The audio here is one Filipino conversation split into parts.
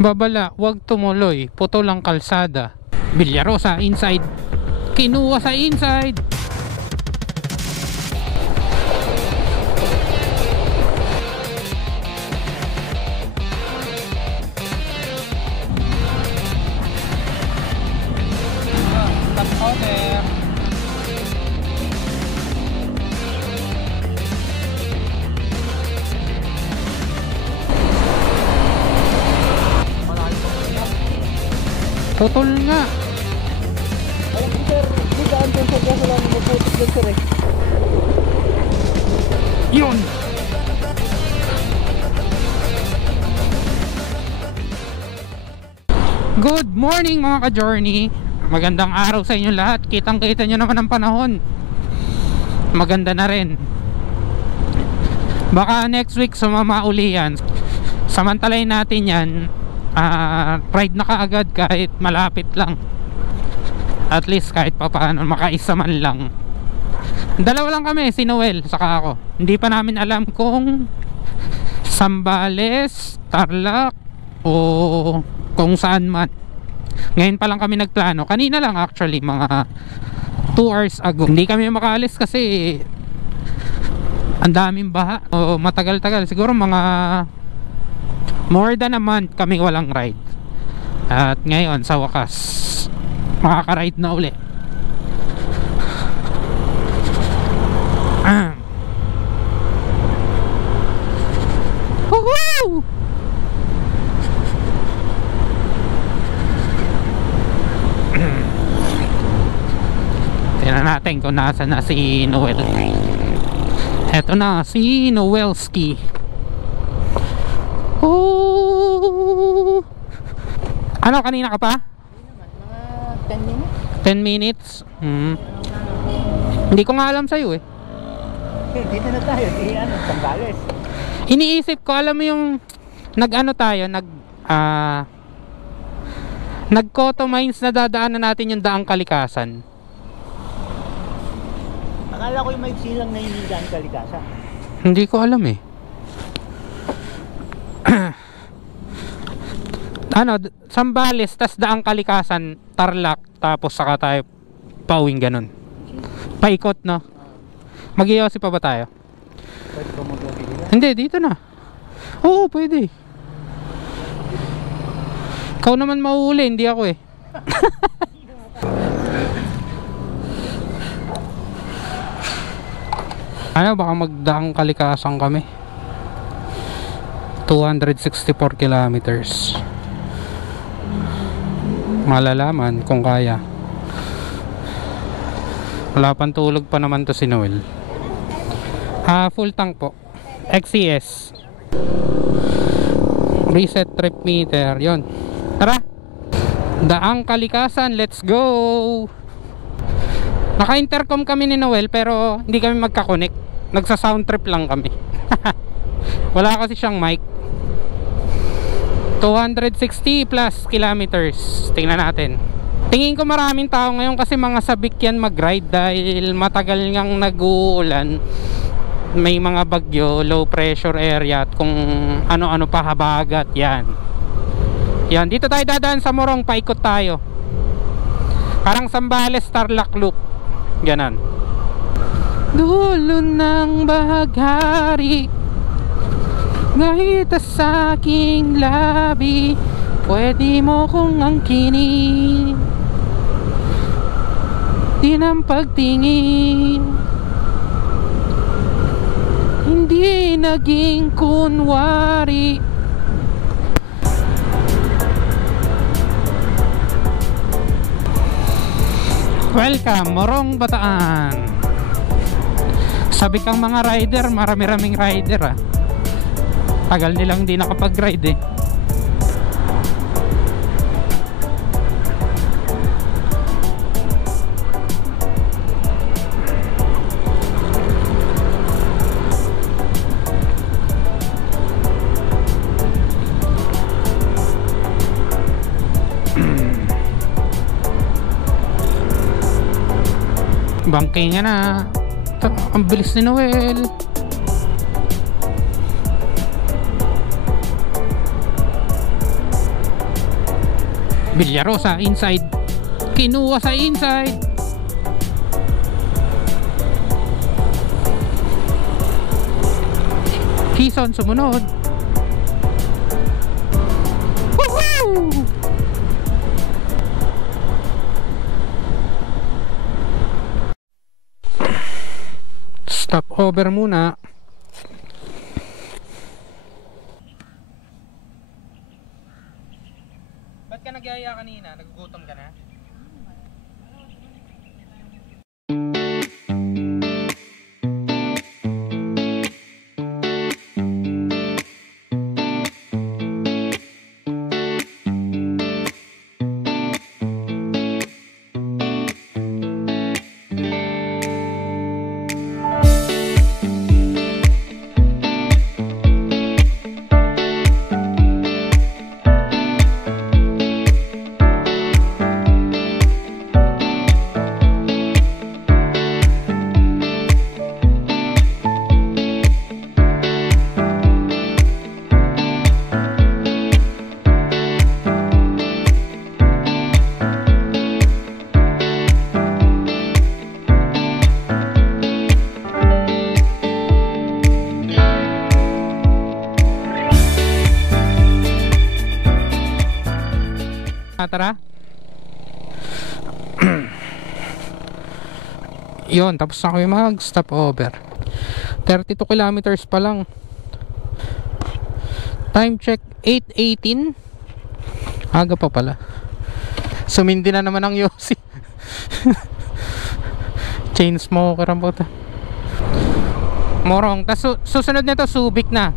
Babala, wag tumuloy, putol ang kalsada. Villarosa inside, kinuha sa inside. Stop out there. Putol nga. Alam ko sir, di daan dun sa gaso lang maputik dun sir eh. Yun. Good morning mga ka-journey. Magandang araw sa inyo lahat. Kitang kita nyo naman ang panahon. Maganda na rin. Baka next week sumama uli yan. Samantalayin natin yan. Ride na kaagad kahit malapit lang. At least kahit papaano makaisa man lang. Dalawa lang kami, si Noel saka ako. Hindi pa namin alam kung Zambales, Tarlac o kung saan man. Ngayon pa lang kami nagplano. Kanina lang actually, mga 2 hours ago. Hindi kami makaalis kasi ang daming baha. O matagal-tagal, siguro mga more than a month kami walang ride. At ngayon sa wakas makaka-ride na uli. Woohoo! Tingnan natin kung nasa na si Noel. Eto na si Noelski. Oh! Ano, kanina ka pa? Mga 10 10 minutes. minutes? Hindi ko nga alam sa'yo eh. Dito na tayo, di ano, Zambales. Iniisip ko, alam mo yung nag-ano tayo, nag-Coto Mines na dadaanan natin yung daang Kalikasan. Akala ko yung may silang na hindi daan Kalikasan. Hindi ko alam eh. Ano, Zambales, tas daang Kalikasan, Tarlac, tapos saka tayo pauwing ganun. Paikot, no? Mag-iossi pa ba tayo? Pwede ba mag-iossi dito? Hindi, dito na. Oo, pwede. Ikaw naman mauuli, hindi ako eh. Ano, baka magdaang Kalikasan kami. 264 kilometers. Malalaman kung kaya. Wala pang tulog pa naman to si Noel. Full tank po. XCS. Reset trip meter. Yon. Tara. Daang Kalikasan. Let's go. Naka-intercom kami ni Noel pero hindi kami magka-connect. Nagsa-sound trip lang kami. Wala kasi siyang mic. 260 plus kilometers. Tingnan natin. Tingin ko maraming tao ngayon kasi mga sabik yan mag-ride dahil matagal ngang nag-uulan. May mga bagyo, low pressure area at kung ano-ano pa, habagat yan. Yan, dito tayo dadaan sa Morong, paikot tayo. Parang Zambales, Tarlac Loop. Ganon. Dulo ng bahaghari, ngahit sa aking labi, pwede mo kong angkinin, di ng pagtingin, hindi naging kunwari. Welcome, Morong Bataan. Sabi kang mga rider, marami-raming rider ah. Tagal nilang di nakapag-ride eh. Bangking nga na. Ang bilis ni Noel. Villarosa inside, kinuha sa inside. Quezon sumunod. Woohoo! Stop over muna. Ba't ka nagyaya kanina? Nagugutom ka na? Tara. Yun, tapos na kami mag stop over. 32 kilometers pa lang. Time check 8:18. Aga pa pala. Sumindi na naman ang Yossi. Chain smoker ang puta. Morong. Tas susunod nito Subic na.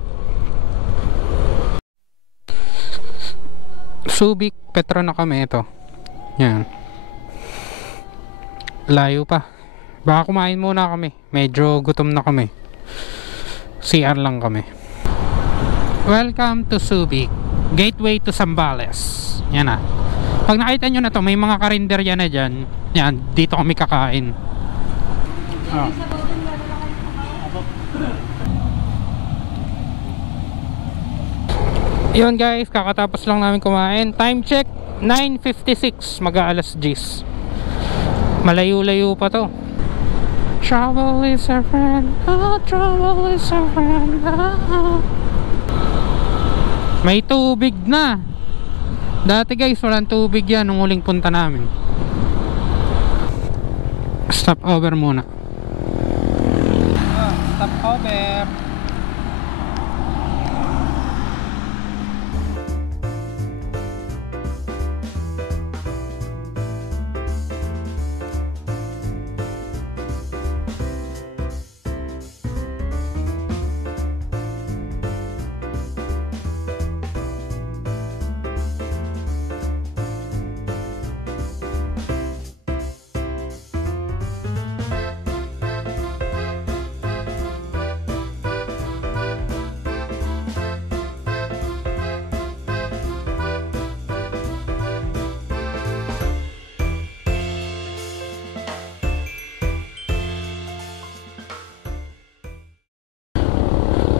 Subic, Petro na kami ito. Yan. Layo pa. Baka kumain muna kami. Medyo gutom na kami. CR lang kami. Welcome to Subic, gateway to Zambales. Yan na. Pag nakita nyo na to, may mga karinderya na dyan. Yan, dito kami kakain. Oh. Yun guys, kakatapos lang namin kumain. Time check 9:56, mag-aalas 10. Malayo-layo pa to. Trouble is a friend, oh, trouble is a friend, oh. May tubig na. Dati guys, walang tubig yan nung huling punta namin. Stop over muna. Stop over.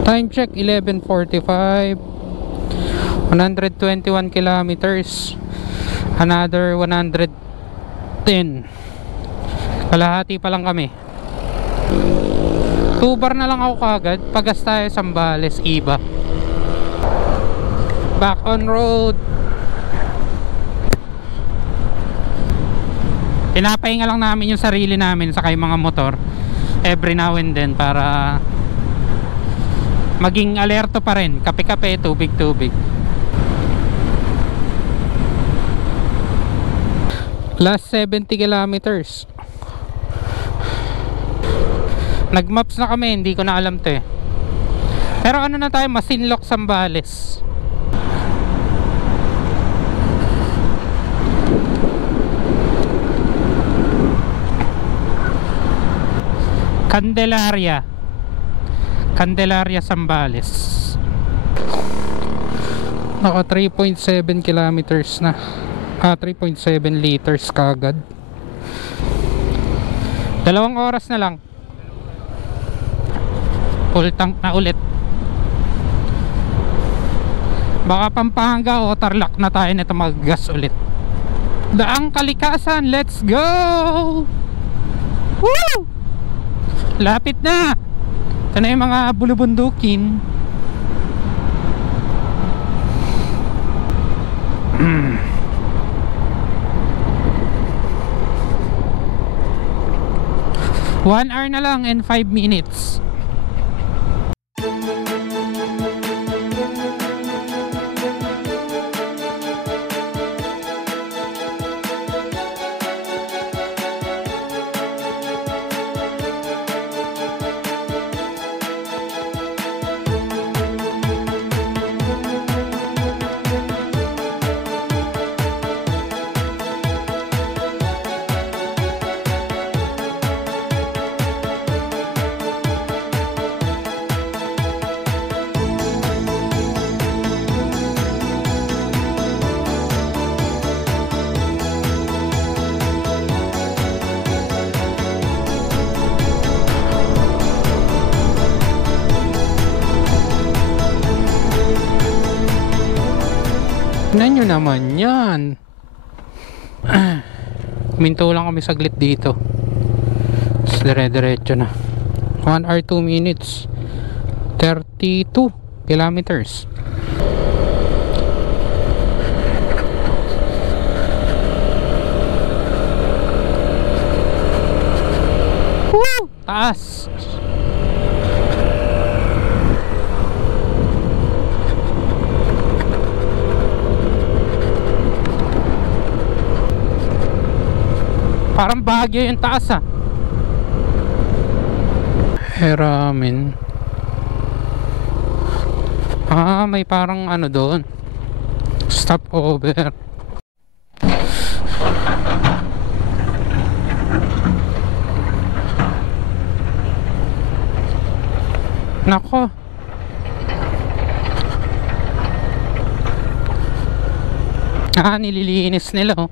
Time check 11:45. 121 kilometers. Another 110. Kalahati pa lang kami. 2 bar na lang ako kagad. Pagas tayo Zambales, iba. Back on road. Pinapahinga lang namin yung sarili namin sa kay mga motor every now and then para maging alerto pa rin. Kape-kape, tubig-tubig. Last 70 kilometers. Nagmaps na kami, hindi ko na alam to eh. Pero ano na tayo, Masinloc, Zambales. Candelaria, Zambales. Naka 3.7 kilometers na. 3.7 liters kagad. 2 oras na lang. Full tank na ulit. Baka Pampanga o Tarlac na tayo nito mag-gas ulit. Daang Kalikasan, let's go! Woo! Lapit na! Ito na yung mga bulubundukin. One hour na lang and 5 minutes. Tignan nyo naman yan. Minto lang kami saglit dito. Dire-diretso na. 1 hour 2 minutes 32 kilometers. Woo! Taas. Parang Baguio yung taas ah. Heramin. Ah, may parang ano doon. Stopover. Nako. Ah, nililinis nila oh.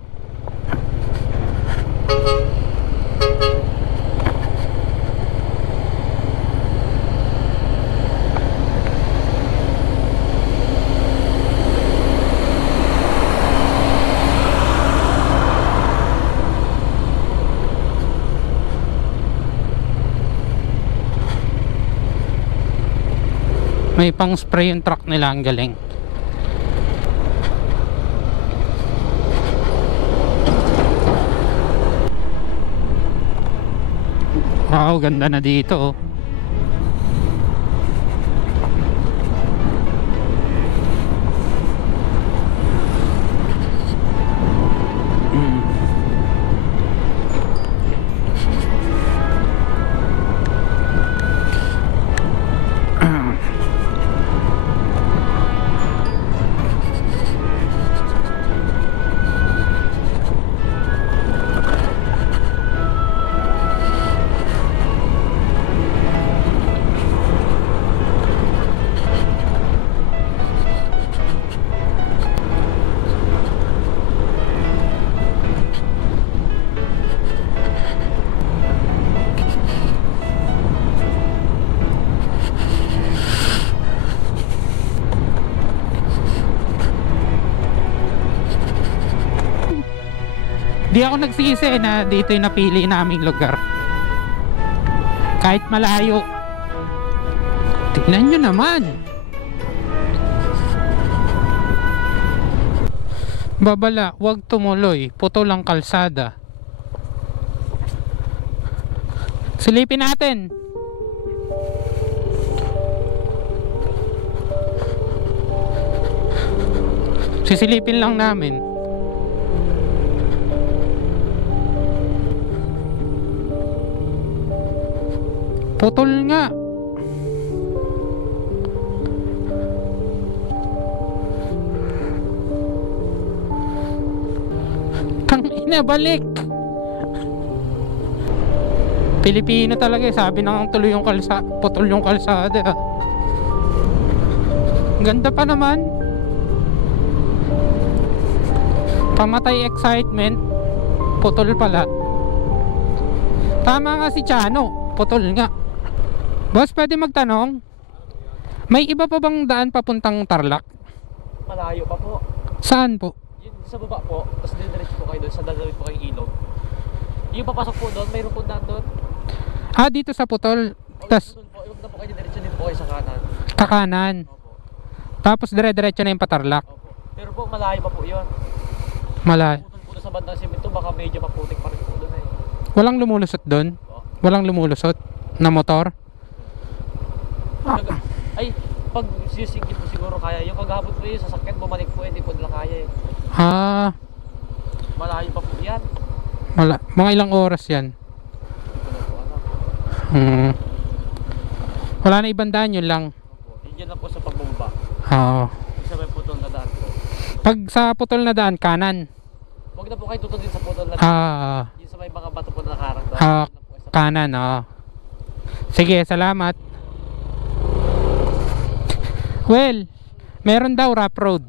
May pang spray yung truck nila, ang galing. Wow, ganda na dito oh. Di ako nagsisi na dito yung napili naming lugar. Kahit malayo. Tignan nyo naman. Babala, huwag tumuloy. Putol ang kalsada. Silipin natin. Sisilipin lang namin. Putol nga. Tangina, balik. Pilipino talaga eh. Sabi nang tuloy yung kalsada, putol yung kalsada. Ganda pa naman. Pamatay excitement. Putol pala. Tama nga si Chano. Putol nga. Boss, pwede magtanong? May iba pa bang daan papuntang Tarlac? Malayo pa po. Saan po? Yun sa baba po, tapos diretso po kayo doon, sa dadawin po kayong ilog. Yung papasok po doon, mayroon po doon. Ah, dito sa putol. Tas Doon po, yung na po kayo diretso din po kayo sa kanan. kakanan. Opo. Tapos dire-diretso na yung Patarlac. Opo. Pero po, malayo pa po yun. Malay. Putol po doon sa bandang simento, baka medyo maputik pa rin po doon eh. Walang lumulusot doon. Opo. Walang lumulusot na motor. Ay, pag sisingkit po siguro kaya. Yung kagahapon po yung sasakyan, bumalik po, hindi po nila kaya eh. Ah, Malayo pa po yan. mga ilang oras yan. Ano po, ano. Wala na ibang daan, yun lang. Opo. Yun lang po sa pagbumba. Oo. Yung sa may putol na daan po. Pag sa putol na daan, kanan. Huwag na po kayo tutol din sa putol na daan. Ah, Yung sa may mga bato po na nakarang doon. ah, Yun lang po kayo sa kanan, oo. Sige, salamat. Well, meron daw rough road.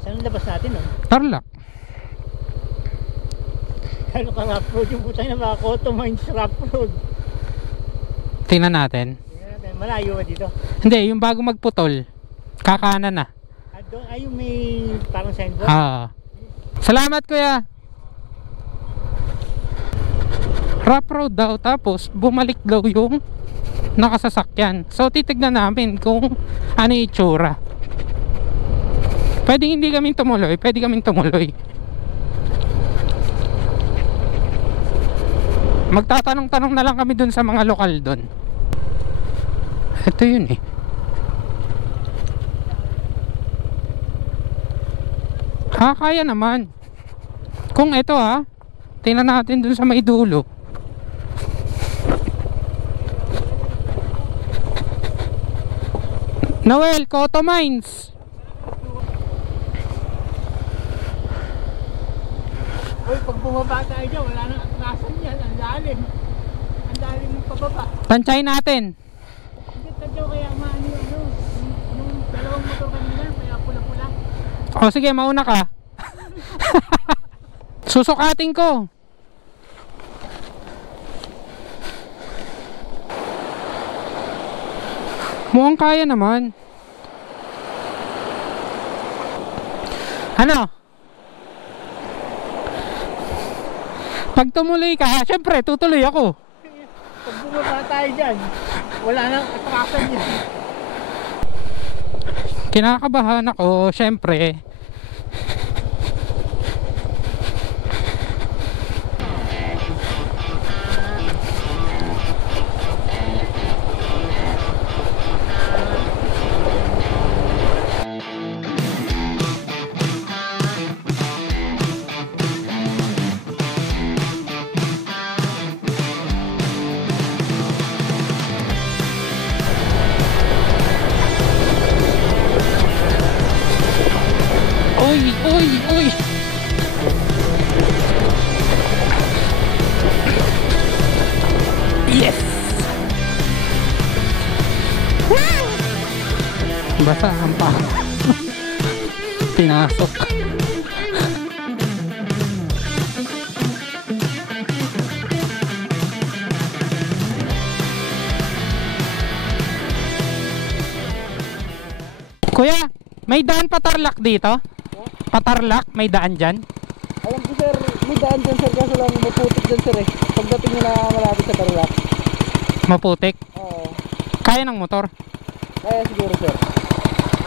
Saan ang labas natin, no? Tarlac. Ano ka rough road? Yung putang na mga Cotto Mines rough road. Tingnan natin. Tingnan natin, malayo ba dito? Hindi, yung bago magputol, kakanan na. At doon, ay yung may parang signboard. Ah. Salamat, kuya. Rough road daw, tapos bumalik daw yung nakasasakyan. So titignan namin kung ano yung itsura. Pwede hindi kaming tumuloy, pwede kaming tumuloy. Magtatanong-tanong na lang kami dun sa mga lokal dun. Ito yun eh. Kaya naman. Kung ito tingnan natin dun sa may dulo. Noel, Cotto Mines. Uy, pag bumaba tayo dyan, wala nang atrasan yan. Ang lalim. Ang lalim ng pababa. Tansay natin. Hindi, tadyaw kaya maano yung ano. Yung dalawang motor kanina, kaya pula-pula. O sige, mauna ka. Susukatin ko. Mukhang kaya naman. Ano? Pag tumuloy ka, syempre tutuloy ako. Pag bumaba tayo dyan, wala nang atrasan yan. Kinakabahan ako, syempre. Uy! Yes! Woo! Basa ang pa. Pinasok. Kuya, may daan Patarlac dito? Patarlac, may daan dyan? Alam ko sir, may daan dyan sir, kaso lang maputik dyan sir eh. Pagdating nyo na malapit sa Tarlac. Maputik? Oo. Kaya ng motor? Kaya siguro sir.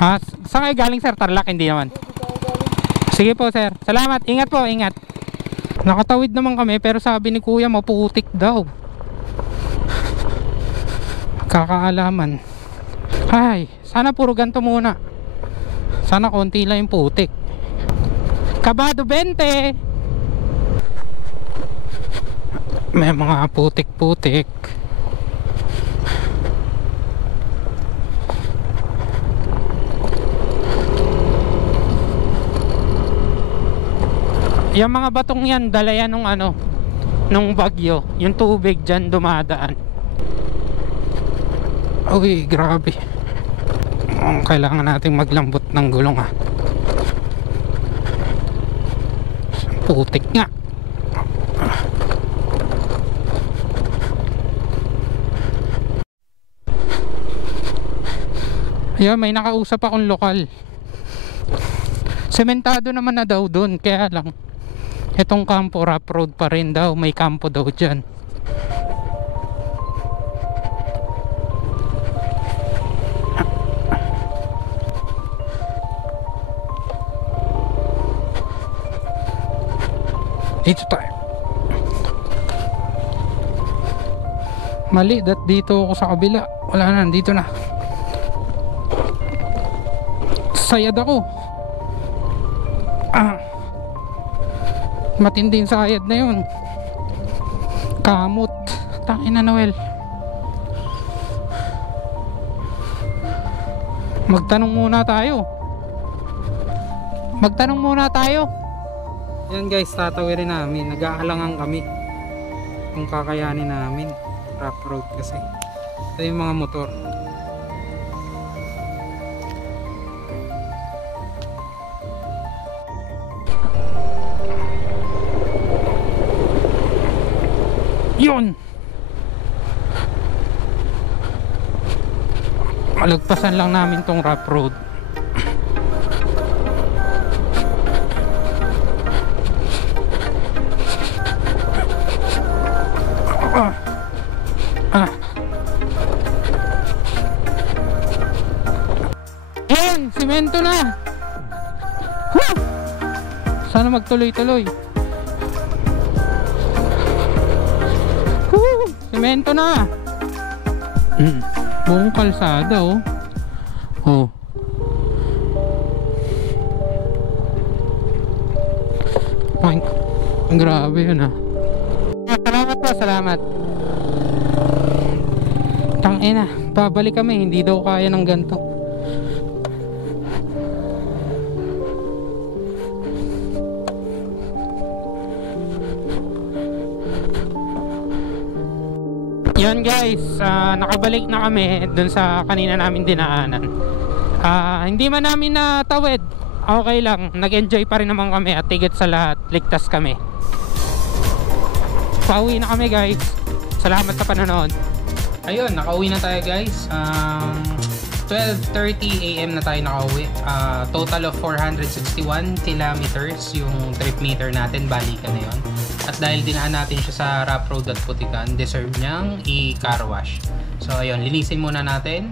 Ha? Saan kayo galing sir? Tarlac? Hindi naman. Dito ako galing. Sige po sir. Salamat. Ingat po, ingat. Nakatawid naman kami pero sabi ni kuya maputik daw. Kakaalaman. Ay, sana puro ganito muna. Sana konti lang yung putik. Kabado 20. May mga putik-putik. Yung mga batong yan, dala yan nung ano, nung bagyo. Yung tubig dyan dumadaan. Uy, grabe. Kailangan nating maglambot ng gulong putik nga. Ayan, may nakausap akong lokal. Sementado naman na daw doon, kaya lang itong kampo rough road pa rin daw, may kampo daw dyan. Dito tayo. Mali, dito ako sa kabila. Wala na, dito na. Sayad ako. Matinding sayad na yun. Kamot. Tangina Noel. Magtanong muna tayo. Yan guys, tatawirin namin. Nag-aalangan kami kung kakayanin namin. Rough road kasi. Ito yung mga motor. Yun! Malagpasan lang namin tong rough road. Yan! Simento na! Woo! Sana magtuloy-tuloy. Semento na. Buong kalsada oh. Oh. Ang grabe yun ah. Salamat po, salamat. Tangina, babalik kami, hindi daw kaya ng ganito. Yan guys, nakabalik na kami dun sa kanina namin dinaanan. Hindi man namin natawid, okay lang, nag-enjoy pa rin naman kami at tigit sa lahat, ligtas kami. Pauwi na kami guys. Salamat sa panonood. Ayun, nakauwi na tayo guys. 12:30 AM na tayo nakauwi. Total of 461 kilometers yung trip meter natin, balikan na yun. At dahil dinaan natin siya sa rough road at putikan, deserve niyang i-car wash. So ayun, linisin muna natin.